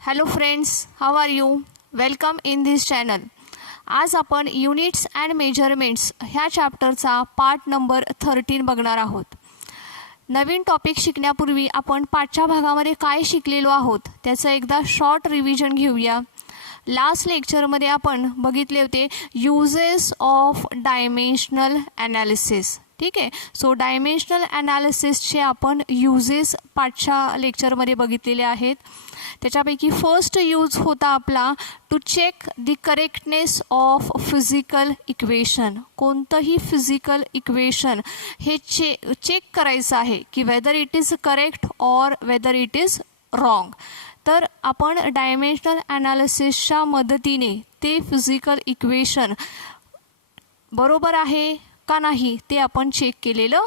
Hello friends, how are you? Welcome in this channel. आज आपण units and measurements ह्या चॅप्टरचा part number 13 बघणार आहोत. नवीन टॉपिक शिकण्यापूर्वी आपण पाठच्या भागामध्ये काय शिकलेलो आहोत त्याचं एकदा शॉर्ट रिव्हिजन घेऊया. लास्ट लेक्चरमध्ये आपण बघितले होते युजेस ऑफ डायमेन्शनल ॲनालिसिस. ठीक आहे. सो डायमेन्शनल ॲनालिसिसचे आपण युजेस पाठच्या लेक्चरमध्ये बघितलेले आहेत. त्याच्यापैकी फर्स्ट यूज होता आपला to check the correctness of physical equation. कोणतंही फिजिकल इक्वेशन हे चेक करायचं आहे की whether it is correct or whether it is wrong. तर आपण डायमेन्शनल ॲनालिसिसच्या मदतीने ते फिजिकल इक्वेशन बरोबर आहे का नाही ते आपण चेक केलेलं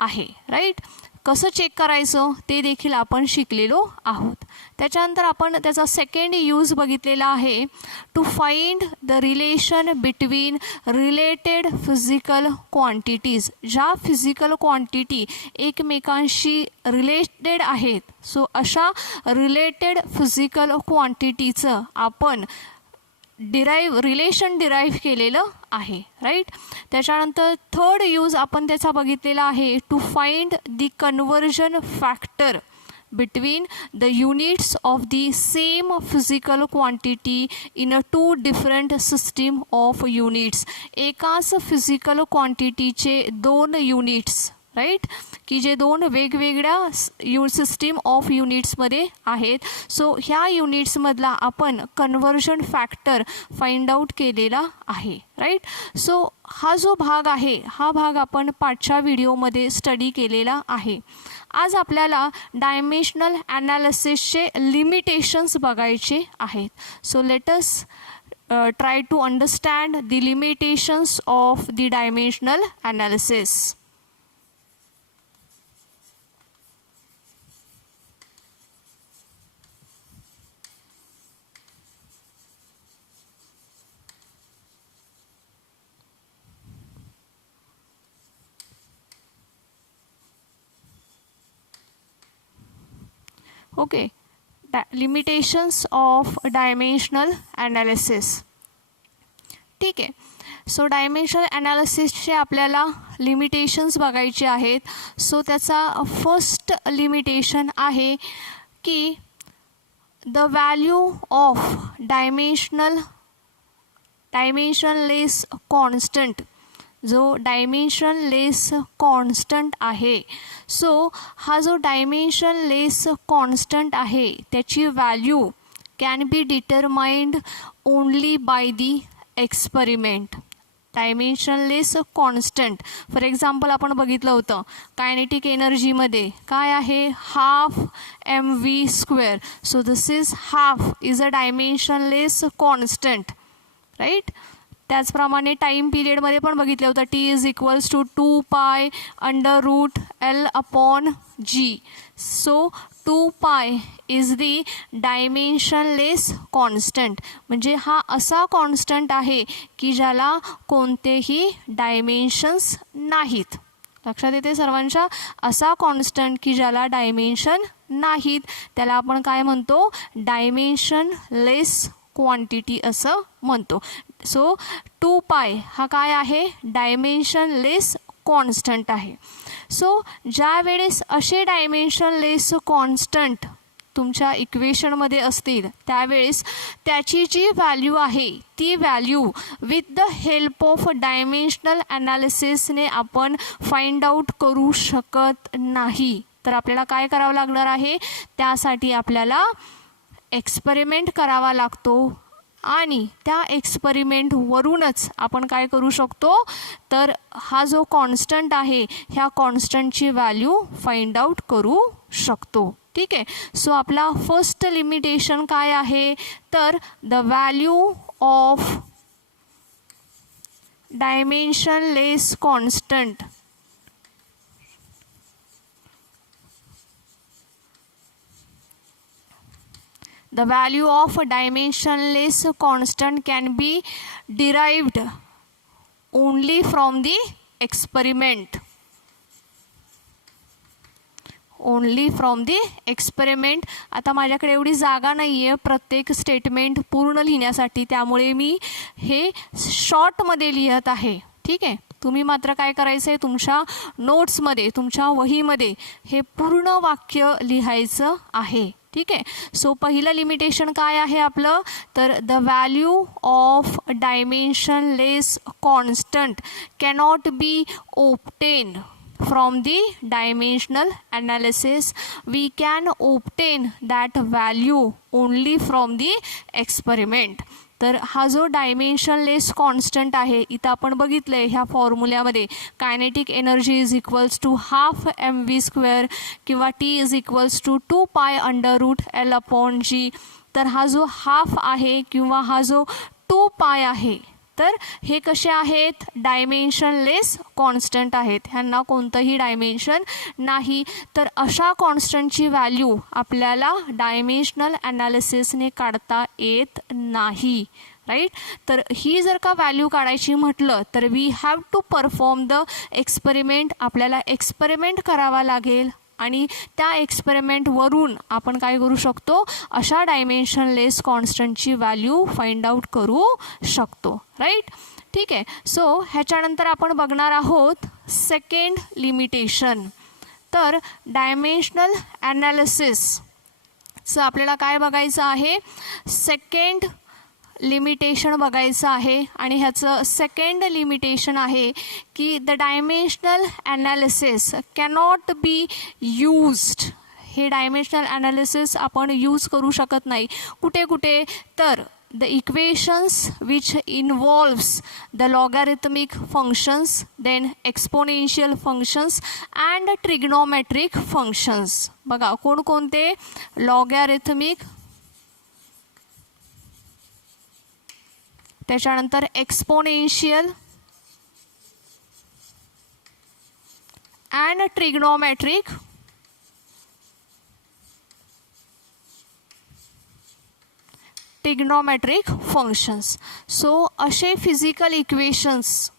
आहे. राईट. कसं चेक करायचं ते देखील आपण शिकलेलो आहोत. त्याच्यानंतर आपण त्याचा सेकंड यूज बघितलेला आहे to find the relation between related physical quantities. ज्या फिजिकल क्वांटिटी एकमेकांशी रिलेटेड आहेत, सो अशा रिलेटेड फिजिकल क्वांटिटीचं आपण रिलेशन डिराईव्ह केलेलं आहे. राईट. त्याच्यानंतर थर्ड यूज आपण त्याचा बघितलेला आहे to find the conversion factor between the units of the same physical quantity in two different system of units. एकाच फिजिकल क्वांटिटीचे दोन युनिट्स, राईट, की जे दोन वेगवेगळ्या सिस्टीम ऑफ युनिट्समध्ये आहेत. सो ह्या युनिट्समधला आपण कन्वर्जन फॅक्टर फाइंड आउट केलेला आहे. राईट. सो हा जो भाग आहे हा भाग आपण पाठच्या व्हिडिओमध्ये स्टडी केलेला आहे. आज आपल्याला डायमेन्शनल ॲनालिसिसचे लिमिटेशन्स बघायचे आहेत. So let us try to understand the limitations of the dimensional analysis. Okay. Limitations of dimensional analysis. ठीक आहे. सो डायमेन्शनल ॲनालिसिसचे आपल्याला लिमिटेशन्स बघायचे आहेत. सो त्याचा फर्स्ट लिमिटेशन आहे की the value of dimensionless constant. जो डायमेन्शनलेस कॉन्स्टंट आहे, सो हा जो डायमेन्शनलेस कॉन्स्टंट आहे त्याची value can be determined only by the experiment. Dimensionless constant for example आपण बघितलं होतं कायनेटिक एनर्जीमध्ये काय आहे, half mv². So this is half is a dimensionless constant. Right. त्याचप्रमाणे टाईम पिरियडमध्ये पण बघितलं होतं T is equals to 2π √L/g. So 2π is the dimensionless constant. म्हणजे हा असा कॉन्स्टंट आहे की ज्याला कोणतेही डायमेन्शन्स नाहीत. लक्षात येते सर्वांच्या? असा कॉन्स्टंट की ज्याला डायमेन्शन नाहीत त्याला आपण काय म्हणतो, डायमेन्शनलेस क्वांटिटी असं म्हणतो. सो 2π हा काय आहे, डायमेन्शनलेस कॉन्स्टंट आहे. सो ज्या वेळेस असे डायमेन्शनलेस कॉन्स्टंट तुमच्या इक्वेशनमध्ये असतील त्यावेळेस त्याची जी व्हॅल्यू आहे ती value with the help of dimensional ॲनालिसिसने आपण फाइंड आउट करू शकत नाही. तर आपल्याला काय करावं लागणार आहे, त्यासाठी आपल्याला एक्सपेरिमेंट करावा लागतो आणि त्या एक्सपेरिमेंटवरूनच आपण काय करू शकतो, तर हा जो कॉन्स्टंट आहे ह्या कॉन्स्टंटची व्हॅल्यू फाइंड आउट करू शकतो. ठीक आहे. सो आपला फर्स्ट लिमिटेशन काय आहे, तर the value of dimensionless constant the value of a dimensionless constant can be derived only from the experiment. Only from the experiment. आता माझ्याकडे एवढी जागा नाही आहे प्रत्येक स्टेटमेंट पूर्ण लिहिण्यासाठी, त्यामुळे मी हे शॉर्टमध्ये लिहित आहे. ठीक आहे, तुम्ही मात्र काय करायचं आहे, तुमच्या नोट्समध्ये, तुमच्या वहीमध्ये हे पूर्ण वाक्य लिहायचं आहे. ठीक आहे. सो पहिलं लिमिटेशन काय आहे आपलं, तर the value of dimensionless constant cannot be obtain from the dimensional analysis. We can obtain that value only from the experiment. तर हा जो डायमेन्शनलेस कॉन्स्टंट आहे, इथं आपण बघितलं आहे ह्या फॉर्म्युल्यामध्ये kinetic energy is equals to half mv² किंवा T is equals to 2π√L/g. तर हा जो हाफ आहे किंवा हा जो 2π आहे, तर हे कसे आहेत, डायमेन्शनलेस कॉन्स्टंट आहेत, ह्यांना कोणतंही डायमेन्शन नाही. तर अशा कॉन्स्टंटची व्हॅल्यू आपल्याला डायमेन्शनल ॲनालिसिसने काढता येत नाही. राईट. तर ही जर का व्हॅल्यू काढायची म्हटलं तर we have to perform the experiment. आपल्याला एक्सपेरिमेंट करावा लागेल आणि त्या एक्सपेरिमेंटवरून आपण काय करू शकतो, अशा डायमेन्शनलेस कॉन्स्टंटची व्हॅल्यू फाइंड आउट करू शकतो. राईट. ठीक आहे. सो ह्याच्यानंतर आपण बघणार आहोत सेकंड लिमिटेशन. तर डायमेन्शनल ॲनालिसिसचं आपल्याला काय बघायचं आहे, सेकंड लिमिटेशन बघायचं आहे. आणि ह्याचं सेकंड लिमिटेशन आहे की the dimensional analysis cannot be used. हे डायमेन्शनल ॲनालिसिस आपण यूज करू शकत नाही. कुठे कुठे, तर the equations which involves the logarithmic functions, then exponential functions and trigonometric functions. बघा कोणकोणते, लॉगॅरिथमिक, त्याच्यानंतर exponential and trigonometric functions. So असे फिजिकल इक्वेशन्स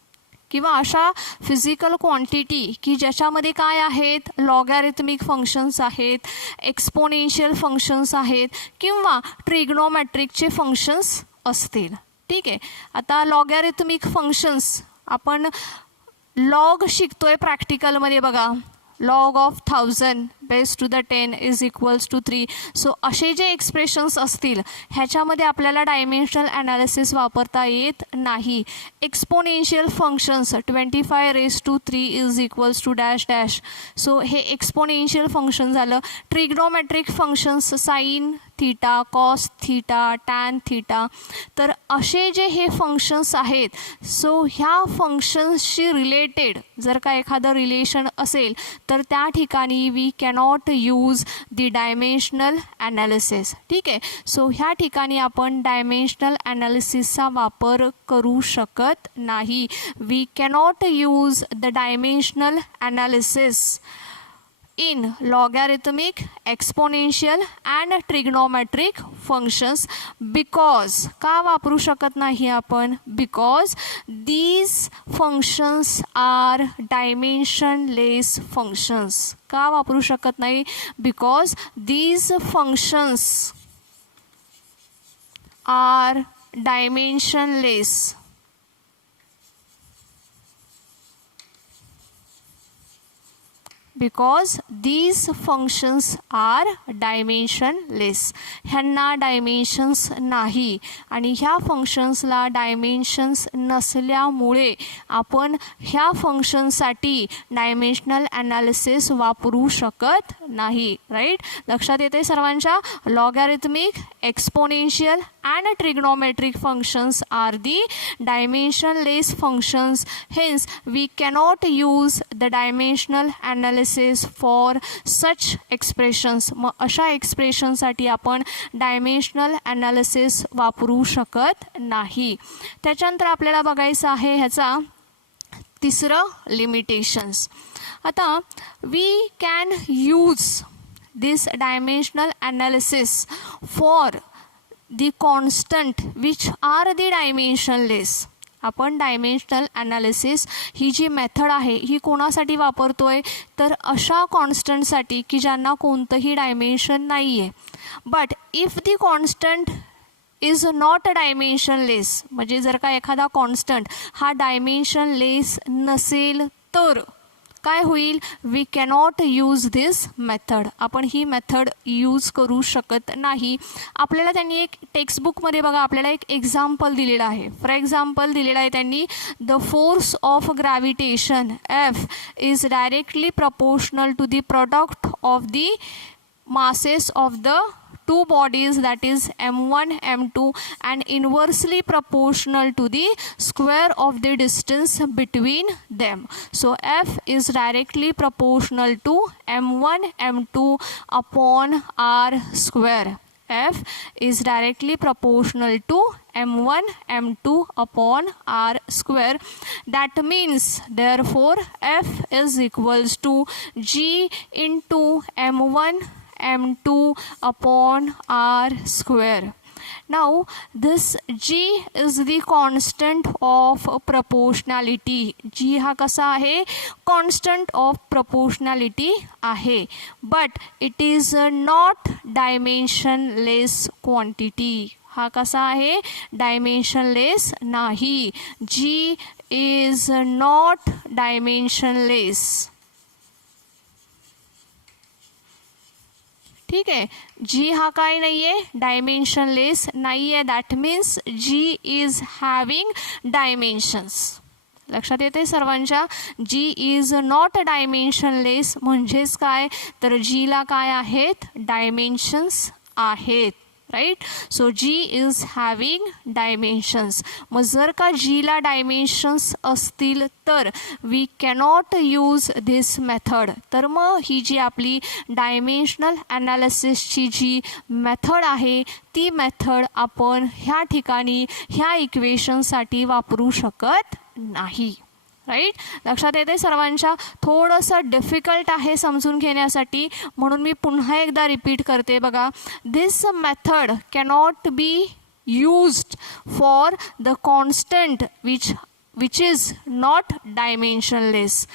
किंवा अशा फिजिकल क्वांटिटी की ज्याच्यामध्ये काय आहेत, लॉगॅरिथमिक फंक्शन्स आहेत, एक्सपोनेन्शियल फंक्शन्स आहेत किंवा ट्रिग्नोमेट्रिकचे फंक्शन्स असतील. ठीक आहे. आता लॉगॅरिथमिक फंक्शन्स आपण लॉग शिकतोय प्रॅक्टिकलमध्ये बघा, log of 1000 base to the 10 is equals to 3. So असे जे एक्सप्रेशन्स असतील ह्याच्यामध्ये आपल्याला डायमेन्शनल ॲनालिसिस वापरता येत नाही. Exponential functions 25⁻³ is equals to dash dash. So हे एक्सपोनेन्शियल फंक्शन झालं. Trigonometric functions sine theta, cos theta, tan theta. तर असे जे हे फंक्शन्स आहेत, सो ह्या फंक्शन्सशी रिलेटेड जर का एखादं रिलेशन असेल तर त्या ठिकाणी we cannot use the dimensional analysis. ठीक आहे. सो ह्या ठिकाणी आपण डायमेन्शनल ॲनालिसिसचा वापर करू शकत नाही. We cannot use the dimensional analysis in logarithmic, exponential and trigonometric functions. because का वापरू शकत नाही आपण, because these functions are dimensionless functions. का वापरू शकत नाही, because these functions are dimensionless. because these functions are dimensionless. ह्यांना डायमेन्शन्स नाही आणि ह्या फंक्शन्सला डायमेन्शन्स नसल्यामुळे आपण ह्या फंक्शनसाठी डायमेन्शनल ॲनालिसिस वापरू शकत नाही. राईट. लक्षात येते सर्वांच्या. Logarithmic, exponential and trigonometric functions are the dimensionless functions. Hence we cannot use the dimensional analysis for such expressions. मग अशा एक्सप्रेशन साठी आपण डायमेन्शनल ॲनालिसिस वापरू शकत नाही. त्याच्यानंतर आपल्याला बघायचं आहे ह्याचा तिसरं लिमिटेशन्स. आता we can use this dimensional analysis for the constant which are the dimensionless. आपण डायमेन्शनल ॲनालिसिस ही जी मेथड आहे ही कोणासाठी वापरतोय, तर अशा कॉन्स्टंटसाठी की ज्यांना कोणतंही डायमेन्शन नाही आहे. But if the constant is not dimensionless, म्हणजे जर का एखादा कॉन्स्टंट हा डायमेन्शनलेस नसेल तर काय होईल, we cannot use this method. आपण ही मेथड यूज करू शकत नाही. आपल्याला त्यांनी एक टेक्स्टबुकमध्ये बघा आपल्याला एक एक्झाम्पल दिलेलं आहे. फॉर एक्झाम्पल दिलेलं आहे त्यांनी, the force of gravitation F is directly proportional to the product of the masses of the two bodies, that is m1 m2, and inversely proportional to the square of the distance between them. So F is directly proportional to m1 m2 upon r square. F is directly proportional to m1 m2 upon r square. That means therefore F is equals to g into m1 m2 upon r square. Now this g is the constant of proportionality. g हा कसा आहे, constant of proportionality आहे. But it is not dimensionless quantity. हा कसा आहे, dimensionless नाही. g is not dimensionless. ठीक आहे, जी हा काय नाही आहे, डायमेन्शनलेस नाही आहे. That means G is having dimensions. लक्षात येते सर्वांच्या, जी इज नॉट डायमेन्शनलेस म्हणजेच काय, तर जीला काय आहेत, डायमेन्शन्स आहेत. Right. So G is having dimensions. मग जर का जीला डायमेन्शन्स असतील तर we cannot use this method. तर मग ही जी आपली डायमेन्शनल ॲनालिसिसची जी मेथड आहे ती मेथड आपण ह्या ठिकाणी ह्या इक्वेशनसाठी वापरू शकत नाही. राईट. लक्षात येते सर्वांच्या, थोडंसं डिफिकल्ट आहे समजून घेण्यासाठी म्हणून मी पुन्हा एकदा रिपीट करते. बघा, this method cannot be used for the constant which is not dimensionless.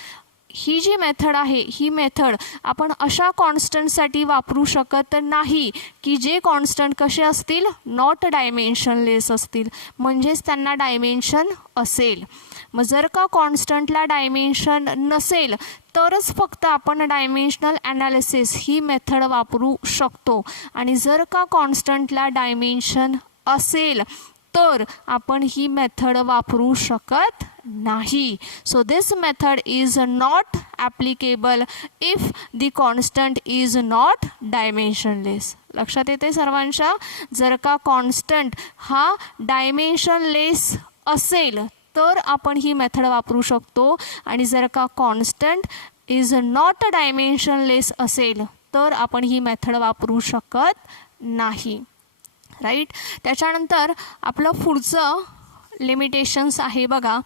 ही जी मेथड आहे ही मेथड आपण अशा कॉन्स्टंटसाठी वापरू शकत नाही की जे कॉन्स्टंट कसे असतील, नॉट डायमेन्शनलेस असतील, म्हणजेच त्यांना डायमेन्शन असेल. मग जर का कॉन्स्टंटला डायमेन्शन नसेल तरच फक्त आपण डायमेन्शनल ॲनालिसिस ही मेथड वापरू शकतो. आणि जर का कॉन्स्टंटला डायमेन्शन असेल तर आपण ही मेथड वापरू शकत नाही. So this method is not applicable if the constant is not dimensionless. लक्षात येते सर्वांच्या, जर का कॉन्स्टंट हा डायमेन्शनलेस असेल तर आपण ही मेथड वापरू शकतो. आणि जर का कॉन्स्टंट इज नॉट डायमेन्शनलेस असेल तर आपण ही मेथड वापरू शकत नाही. राईट. त्याच्यानंतर आपलं पुढचं लिमिटेशन्स आहे बघा,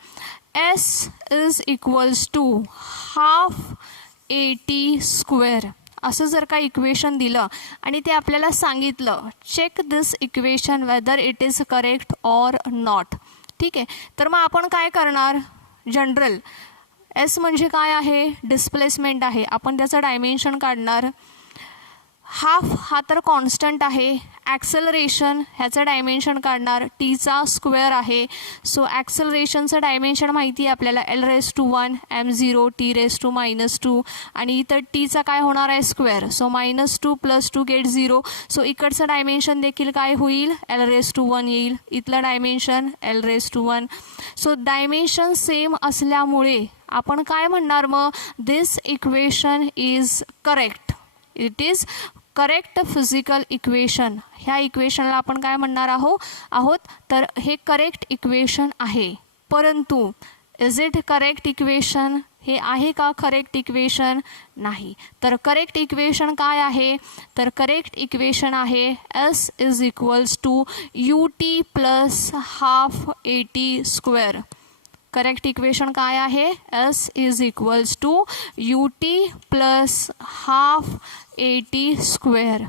S is equals to half AT square. असं जर का इक्वेशन दिलं आणि ते आपल्याला सांगितलं, check this equation whether it is correct or not. ठीक आहे, तर मग आपण काय करणार, जनरल एस म्हणजे काय आहे, डिस्प्लेसमेंट आहे, आपण त्याचं डायमेन्शन काढणार. हाफ हा तर कॉन्स्टंट आहे. ॲक्सेलरेशन ह्याचं डायमेन्शन काढणार, टीचा स्क्वेअर आहे. सो ॲक्सेलरेशनचं डायमेन्शन माहिती आहे आपल्याला, L⁻⁴ m0 T⁻⁻2 आणि इथं टीचा काय होणार आहे, स्क्वेअर. So -2 + 2 get 0. सो इकडचं डायमेन्शन देखील काय होईल, L⁻⁴ येईल. इथलं dimension L⁻⁴. So dimension same असल्यामुळे आपण काय म्हणणार, मग this equation is correct. It is correct physical equation. ह्या इक्वेशनला आपण काय म्हणणार आहोत तर हे करेक्ट इक्वेशन आहे. परंतु इज इट करेक्ट इक्वेशन, हे आहे का करेक्ट इक्वेशन, नाही. तर करेक्ट इक्वेशन काय आहे, तर करेक्ट इक्वेशन आहे S is equals to UT + half AT square. Correct equation काय आहे, S is equals to UT + half AT square.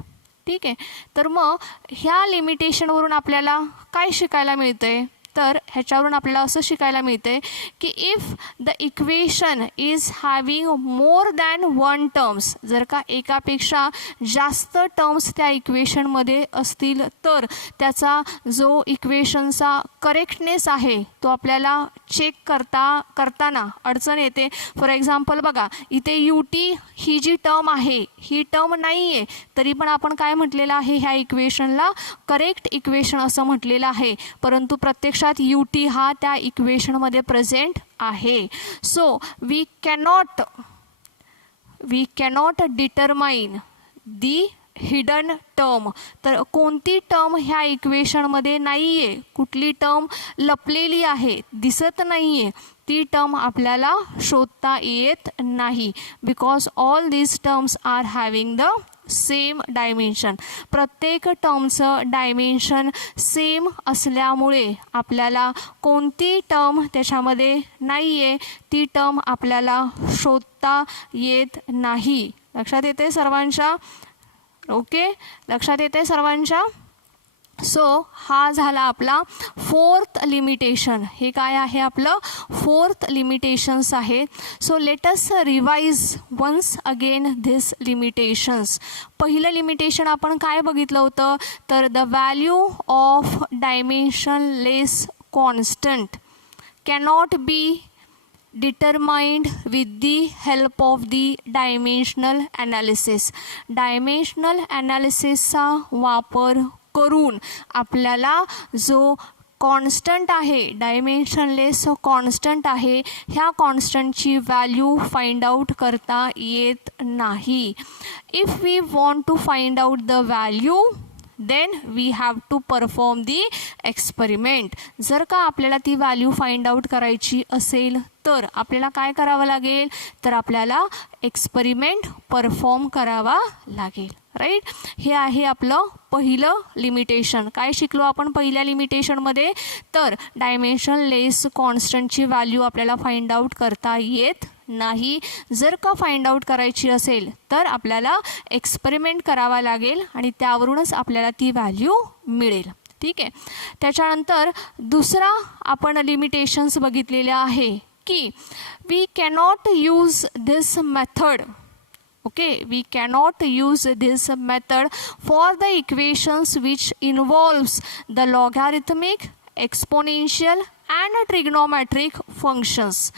ठीक आहे. तर मग ह्या लिमिटेशनवरून आपल्याला काय शिकायला मिळतं आहे, तर ह्याच्यावरून आपल्याला असं शिकायला मिळते की if the equation is having more than one terms, जर का एकापेक्षा जास्त टर्म्स त्या इक्वेशनमध्ये असतील तर त्याचा जो इक्वेशनचा करेक्टनेस आहे तो आपल्याला चेक करताना अडचण येते. फॉर एक्झाम्पल बघा, इथे UT ही जी टर्म आहे ही टर्म नाही आहे, तरी पण आपण काय म्हटलेलं आहे, ह्या इक्वेशनला करेक्ट इक्वेशन असं म्हटलेलं आहे, परंतु प्रत्यक्षात UT हा त्या इक्वेशनमध्ये प्रेझेंट आहे. So we cannot determine the hidden term. तर कोणती टर्म ह्या इक्वेशनमध्ये नाही आहे, कुठली टर्म लपलेली आहे, दिसत नाही आहे, ती टर्म आपल्याला शोधता येत नाही. Because all these terms are having the same dimension. प्रत्येक टर्मचं डायमेन्शन सेम असल्यामुळे आपल्याला कोणती टर्म त्याच्यामध्ये नाही आहे ती टर्म आपल्याला शोधता येत नाही. लक्षात येते सर्वांच्या? ओके, लक्षात येते सर्वांच्या? सो हा झाला आपला फोर्थ लिमिटेशन. हे काय आहे आपलं फोर्थ लिमिटेशन्स आहे. So let us revise once again this limitations. पहिलं लिमिटेशन आपण काय बघितलं होतं, तर the value of dimensionless constant cannot be determined with the help of the dimensional analysis. Dimensional ॲनालिसिसचा वापर करून आपल्याला जो कॉन्स्टंट आहे, डायमेन्शनलेस कॉन्स्टंट आहे, ह्या कॉन्स्टंटची व्हॅल्यू फाइंड आउट करता येत नाही. If we want to find out the value then we have to perform the experiment. जर का आपल्याला ती व्हॅल्यू फाइंड आउट करायची असेल तर आपल्याला काय करावं लागेल, तर आपल्याला एक्सपेरिमेंट परफॉर्म करावा लागेल. राईट, हे आहे आपलं पहिलं लिमिटेशन. काय शिकलो आपण पहिल्या लिमिटेशनमध्ये, तर डायमेन्शनलेस कॉन्स्टंटची व्हॅल्यू आपल्याला फाइंड आउट करता येत नाही. जर का फाइंड आउट करायची असेल तर आपल्याला एक्सपेरिमेंट करावा लागेल आणि त्यावरूनच आपल्याला ती व्हॅल्यू मिळेल. ठीक आहे. त्याच्यानंतर दुसरा आपण लिमिटेशन्स बघितलेले आहे की we cannot use this method. Okay, we cannot use this method for the equations which involves the logarithmic, exponential and trigonometric functions.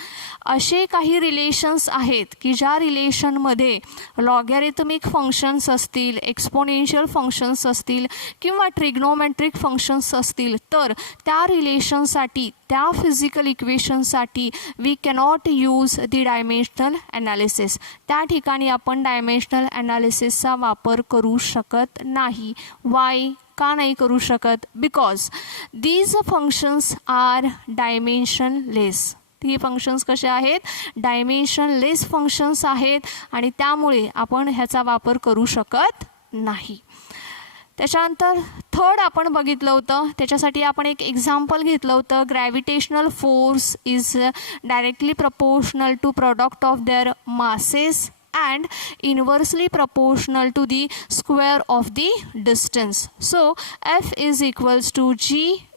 असे काही रिलेशन्स आहेत की ज्या रिलेशनमध्ये लॉगॅरिथमिक फंक्शन्स असतील, एक्सपोनेन्शियल फंक्शन्स असतील किंवा ट्रिग्नोमेट्रिक फंक्शन्स असतील, तर त्या रिलेशनसाठी, त्या फिजिकल इक्वेशनसाठी we cannot use the dimensional ॲनालिसिस. त्या ठिकाणी आपण डायमेन्शनल ॲनालिसिसचा वापर करू शकत नाही. वाय, का नाही करू शकत? Because these functions are dimensionless. ही फंक्शन्स कसे आहेत? डायमेन्शनलेस फंक्शन्स आहेत आणि त्यामुळे आपण ह्याचा वापर करू शकत नाही. त्याच्यानंतर थर्ड आपण बघितलं होतं, त्याच्यासाठी आपण एक एक्झाम्पल घेतलं होतं. Gravitational force is directly proportional to product of their masses and inversely proportional to the square of the distance. So F is equals to G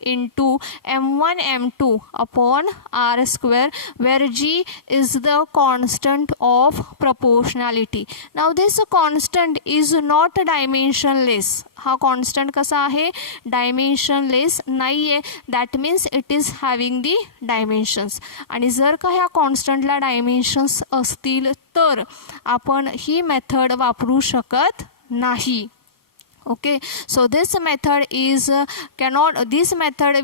into m1 m2 upon r square, where G is the constant of proportionality. Now this constant is not dimensionless. हा constant कसा आहे? dimensionless नाही आहे. that means it is having the dimensions. आणि जर का ह्या कॉन्स्टंटला dimensions असतील तर आपण ही मेथड वापरू शकत नाही. Okay, so this method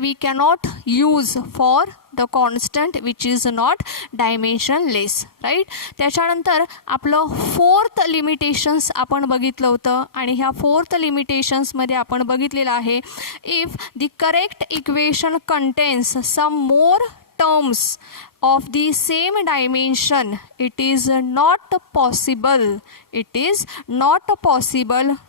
we cannot use for the constant which is not dimensionless. right? त्याच्यानंतर आपलं फोर्थ लिमिटेशन्स आपण बघितलं होतं आणि ह्या फोर्थ लिमिटेशन्समध्ये आपण बघितलेलं आहे, if the correct equation contains some more terms of the same dimension, it is not possible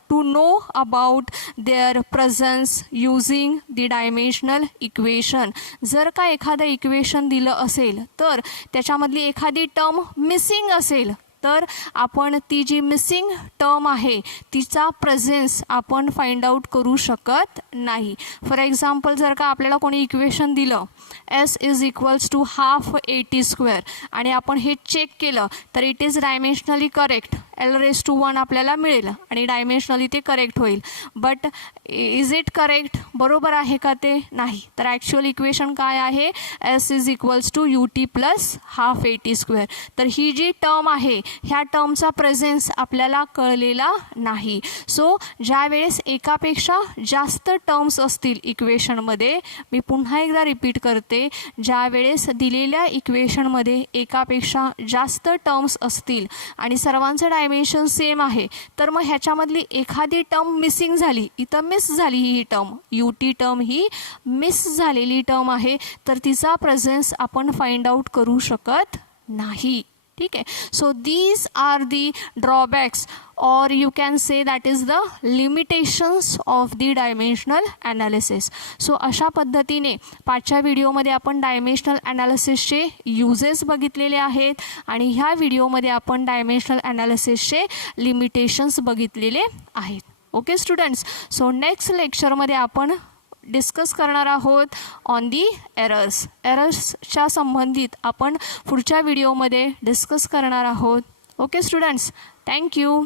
to know about their presence using the dimensional equation. जर का एखादं इक्वेशन दिलं असेल तर त्याच्यामधली एखादी टर्म मिसिंग असेल तर आपण ती जी मिसिंग टर्म आहे तिचा प्रेझेन्स आपण फाइंड आउट करू शकत नाही. फॉर एक्झाम्पल जर का आपल्याला कोणी इक्वेशन दिलं s is equals to half AT² आणि आपण हे चेक केलं तर इट इज डायमेन्शनली करेक्ट, L⁻⁴ आपल्याला मिळेल आणि डायमेन्शनली ते करेक्ट होईल. बट इज इट करेक्ट, बरोबर आहे का ते? नाही. तर ॲक्च्युअल इक्वेशन काय आहे? s is equals to UT plus half AT². तर ही जी टर्म आहे ह्या टर्मचा प्रेझेन्स आपल्याला कळलेला नाही. सो ज्या वेळेस एकापेक्षा जास्त टर्म्स असतील इक्वेशनमध्ये, मी पुन्हा एकदा रिपीट करते, ज्या वेळेस दिलेल्या इक्वेशनमध्ये एकापेक्षा जास्त टर्म्स असतील आणि सर्वांचं डायमेन्शन सेम आहे, तर मग ह्याच्यामधली एखादी टर्म मिसिंग झाली, इथं मिस झाली ही टर्म, UT टर्म ही मिस झालेली टर्म आहे, तर तिचा प्रेझेन्स आपण फाइंड आउट करू शकत नाही. ठीक आहे. So these are the drawbacks or you can say that is the limitations of the dimensional analysis. So अशा पद्धतीने पाचच्या व्हिडिओमध्ये आपण डायमेन्शनल ॲनालिसिसचे युजेस बघितलेले आहेत आणि ह्या व्हिडिओमध्ये आपण डायमेन्शनल ॲनालिसिसचे लिमिटेशन्स बघितलेले आहेत. ओके स्टुडंट्स, सो नेक्स्ट लेक्चरमध्ये आपण डिस्कस करणार आहोत ऑन दी एरर्सच्या संबंधित आपण पुढच्या व्हिडिओमध्ये डिस्कस करणार आहोत. Okay students, thank you.